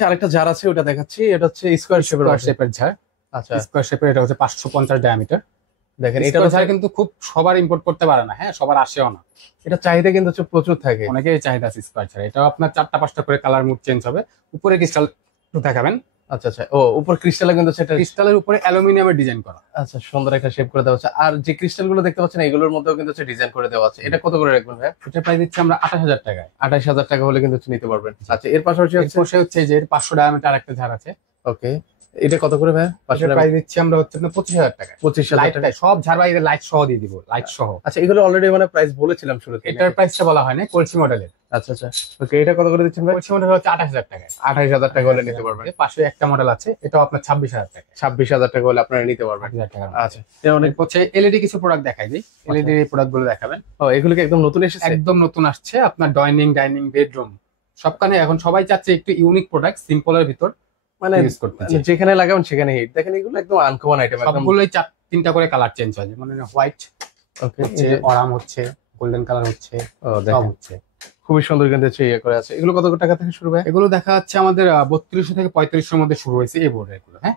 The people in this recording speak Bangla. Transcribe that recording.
হচ্ছে আরেকটা জার আছে, ওটা দেখাচ্ছি। এটা হচ্ছে স্কোয়ার শেপের ঝাড়। আচ্ছা, স্কোয়ার শেপের, এটা হচ্ছে 550 ডায়ামিটার। দেখেন এটা এটা ঝাড় কিন্তু খুব সবার ইম্পোর্ট করতে পারে না, হ্যাঁ, সবার আসেও না। এটা চাহিদা কিন্তু হচ্ছে প্রচুর থাকে। অনেকেই চাহিদা আছে স্কোয়ার ঝাড়। এটাও আপনার 4টা 5টা করে কালার মুড চেঞ্জ হবে। উপরে ক্রিস্টাল দেখাবেন। আচ্ছা আচ্ছা, ও উপর ক্রিস্টালে কিন্তু সেটা। ক্রিস্টালের উপরে অ্যালুমিনিয়ামের ডিজাইন করা। আচ্ছা, সুন্দর একটা শেপ করে দেওয়া আছে। আর যে ক্রিস্টাল গুলো দেখতে পাচ্ছেন এগুলোর মধ্যেও কিন্তু হচ্ছে ডিজাইন করে দেওয়া আছে। এটা কত করে রাখবেন ভাই? এটা প্রাইস দিচ্ছি আমরা 28,000 টাকায়। 28,000 টাকা হলে কিন্তু হচ্ছে নিতে পারবেন। আচ্ছা, এর পাশাপাশি হচ্ছে এরপর হচ্ছে যে 500 ডায়ামিটার একটা ঝাড় আছে। ওকে, এটা কত করে ভাই? এটা প্রাইস দিচ্ছি আমরা হচ্ছে 25,000 টাকায়। 25,000 টাকা। সব ঝাড় বাইরে লাইট সহ দিয়ে দিব, লাইট সহ। আচ্ছা, এগুলো অলরেডি মানে প্রাইস বলেছিলাম শুরুতে। এটার প্রাইসটা বলা হয় না, কলসি মডেলের। আচ্ছা আচ্ছা, ওকে, এটা কত করে দিচ্ছেন ভাই? কলসি মডেল হচ্ছে 28,000 টাকায়। 28,000 টাকা হলে নিতে পারবেন। পাশে একটা মডেল আছে, এটাও আপনার 26,000 টাকায়। 26,000 টাকা হলে আপনারা নিতে পারবেন। 8,000 টাকা। আচ্ছা, এটা অনেক। হচ্ছে এলইডি কিছু প্রোডাক্ট দেখাই দিই। এলইডি প্রোডাক্ট গুলো দেখাবেন। ও, এগুলো কি একদম নতুন এসেছে? একদম নতুন আসছে। আপনার ডাইনিং বেডরুম সবখানে এখন সবাই চাচ্ছে একটু ইউনিক প্রোডাক্ট, সিম্পলের ভিতর মানে ইউজ করতে। যেখানে লাগাবেন সেখানে হিট। দেখেন এগুলো একদম আনকমন আইটেম, একদম সবগুলোই 4-3টা করে কালার চেঞ্জ হয়, মানে হোয়াইট ওকে, হচ্ছে, অরাম হচ্ছে, গোল্ডেন কালার হচ্ছে, ও সব দেখেন হচ্ছে। খুবই সুন্দর কিন্তু হচ্ছে ইয়ে করে আছে। এগুলো কত টাকা থেকে শুরু ভাই? এগুলো দেখা যাচ্ছে আমাদের 3200 থেকে 3500 মধ্যে শুরু হয়েছে এই বোর্ড এগুলো। হ্যাঁ,